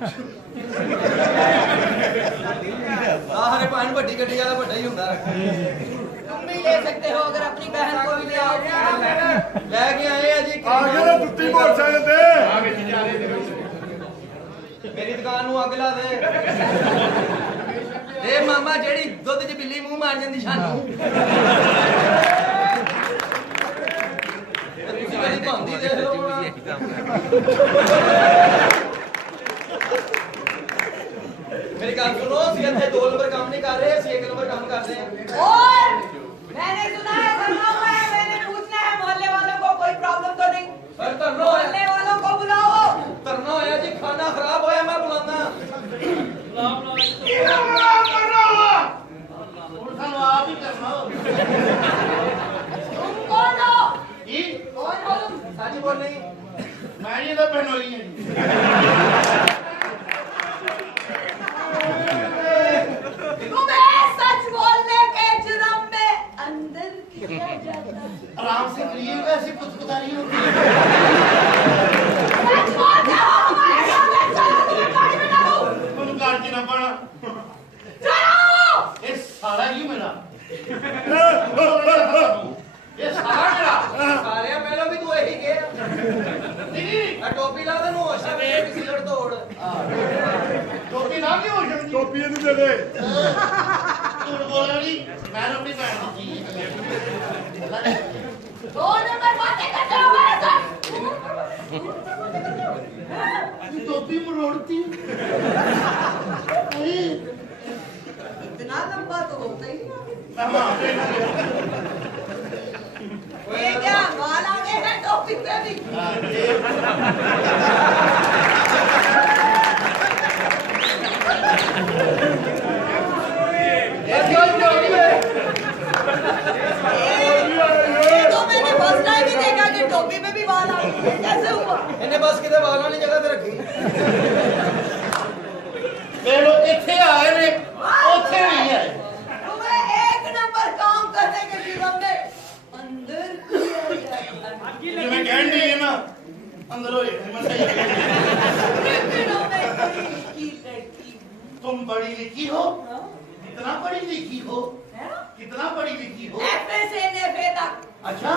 हरे बहन बड़ी गड्डी वाला बड़ा ही होता तुम भी ले सकते हो अगर अपनी बहन को भी ले आओ लेके आए हैं जी आ गए ना टुੱਟੀ मोटरसाइकिल ते मेरी दुकान ਨੂੰ ਅੱਗ ਲਾ ਦੇ ਇਹ ਮਾਮਾ ਜਿਹੜੀ ਦੁੱਧ 'ਚ ਬਿੱਲੀ ਮੂੰਹ ਮਾਰ ਜਾਂਦੀ ਸਾਨੂੰ ਤੁਸੀਂ ਮੇਰੀ ਭਾਂਦੀ ਦੇਖ ਲਓ मेरी काम सुनो ਅਸੀਂ ਇੱਥੇ 2 ਨੰਬਰ ਕੰਮ ਨਹੀਂ ਕਰ ਰਹੇ ਅਸੀਂ 1 ਨੰबर ਕੰਮ ਕਰਦੇ हैं और मैंने सुना है धरना हुआ है मैंने पूछना है मोहल्ले वालों को कोई प्रॉब्लम तो नहीं सर धरना मोहल्ले वालों को बुलाओ धरना होया जी खाना खराब होया मैं बुलाना तुम कौन हो जी कौन हो तुम सच बोल नहीं मैं ये तो पहनोई है जी तुम्हें सच बोलने के जुर्म में अंदर किया जाता है आराम से करिएगा ऐसी कुछ पता नहीं होती सच बोलते हो हमारे सामने चलो तुम्हें गाड़ी में डालो तुम कार की ना पड़ा चलो ये सारा ही मेरा ये सारा मेरा सारे पहले भी तू यही के नहीं आ टोपी ला दे नु होशा वे किसी लड़ तोड़ टोपी ना क्यों हो सकती ਟੋਪੀ ਇਹਨੂੰ ਦੇ ਦੇ झूठ बोला नहीं मैं अपनी बहन दी दो नंबर बातें करते हो हमारे साथ टोपी मरोड़ती इतना लंबा तो होता ही नहीं मैं माफी ये क्या बाल आगे है टोपी पे भी ये तो मैंने फर्स्ट टाइम ही देखा कि टोपी में भी बाल आ गए कैसे हुआ ਇਹਨੇ ਬਸ ਕਿਤੇ ਵਾਲਾਂ ਵਾਲੀ ਜਗ੍ਹਾ ਤੇ ਰੱਖੀ मेरे इतने आए ने उठे नहीं है तुम्हें एक नंबर काम करने के जुर्म में अंदर किया जाता है जो मैं कहन नहीं है ना अंदर हो जाए मैं सही दिनों में पढ़ी लिखी लड़की तुम पढ़ी लिखी हो हाँ? कितना पढ़ी लिखी हो है? कितना पढ़ी लिखी हो FA से NFA तक अच्छा